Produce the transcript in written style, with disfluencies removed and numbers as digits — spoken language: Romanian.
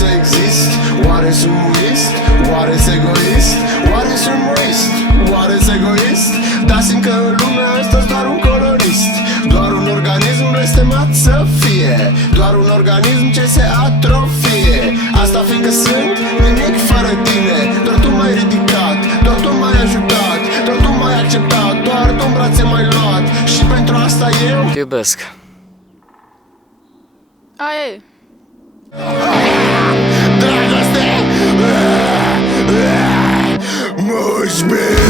să exist? Oare sunt muist? Oare-s egoist? Oare sunt muist? Oare-s egoist? Dar simt că în lumea asta doar un colorist, doar un organism blestemat să fie, doar un organism ce se atrofie. Asta fiindcă sunt nimic fără tine. Doar tu m-ai ridicat, doar tu m-ai ajutat, doar tu m-ai acceptat, doar tu în brațe m-ai luat. Și pentru asta eu te iubesc. Aia e. Dragoste! Mușbi!